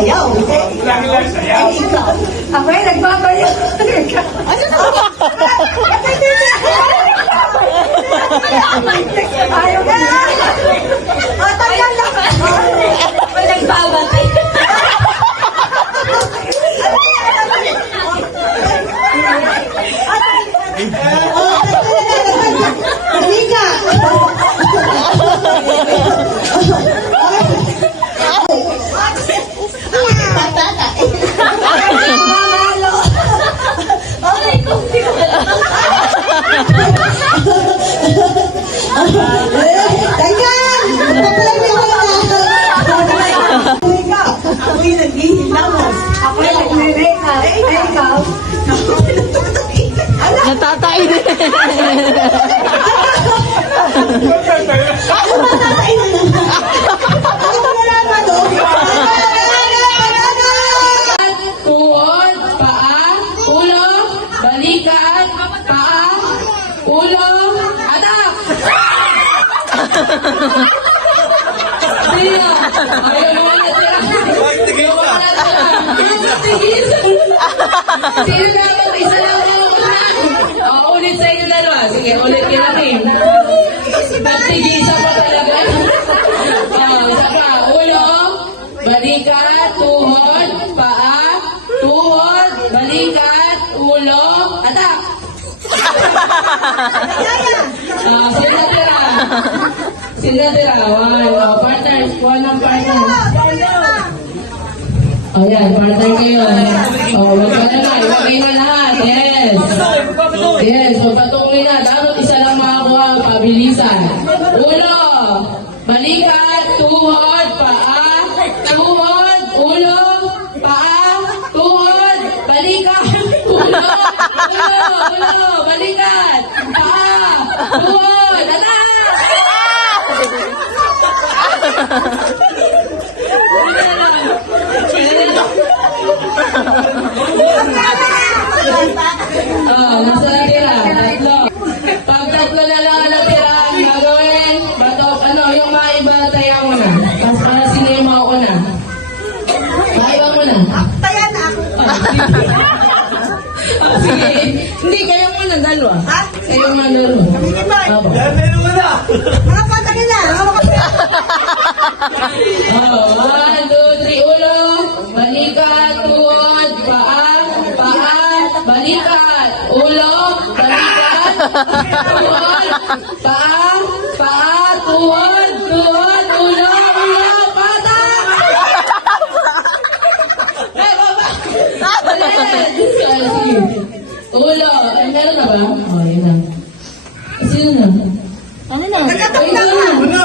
sayaw. Lagi lang sayaw. Ako'y nagbabayaw. Ano na ba? Ayaw ka na. Tagal lang. Ako'y nagbabatay. Ako'y naghihilawan. Ako'y nagre-reka. Ikaw? Natatain. Tuhod, paa, ulo, balikat, paa, ulo, anak! Sino? Ayaw naman natira. Ayaw naman natira. Sino dapat? Isa lang ako na. Ulit sa inyo dalawa. Sige, ulit yun namin. Nagtigisa pa talaga. Isa pa. Ulo, balikat, tuhod, paa, tuhod, balikat, ulo, atak! Sino natira? Sino natira? Partners. One ng partners. Yan, partner kayo. Huwag ka na na. Iwagay na lahat. Yes. Yes, magpatuloy na. Dapat isa lang makakuha. Pabilisan. Ulo, balikat, tuhod, paa, tuhod, ulo, paa, tuhod, balikat, ulo, balikat, paa, tuhod, anak! Nasa natira? Tatlo. Pag tatlo na lang ang natira, ang gagawin, yung mga iba, taya mo na. Tapos para sino yung mauna? Maiba mo na. Taya na ako. Sige. Hindi, kayo muna, dalawa. Ha? Kayo muna, dalawa. Sige ba? Opo. Dahil mo na. Mga patagal na. One, two, three, ulo, balikat, tuhod, paa, balikat, ulo, balikat, tuhod, paa, tuhod, ulo, patak! Baba! Ulit! Sige. Ulo, meron na ba? Yun na. Sino na? Ano na? Nagkataon na.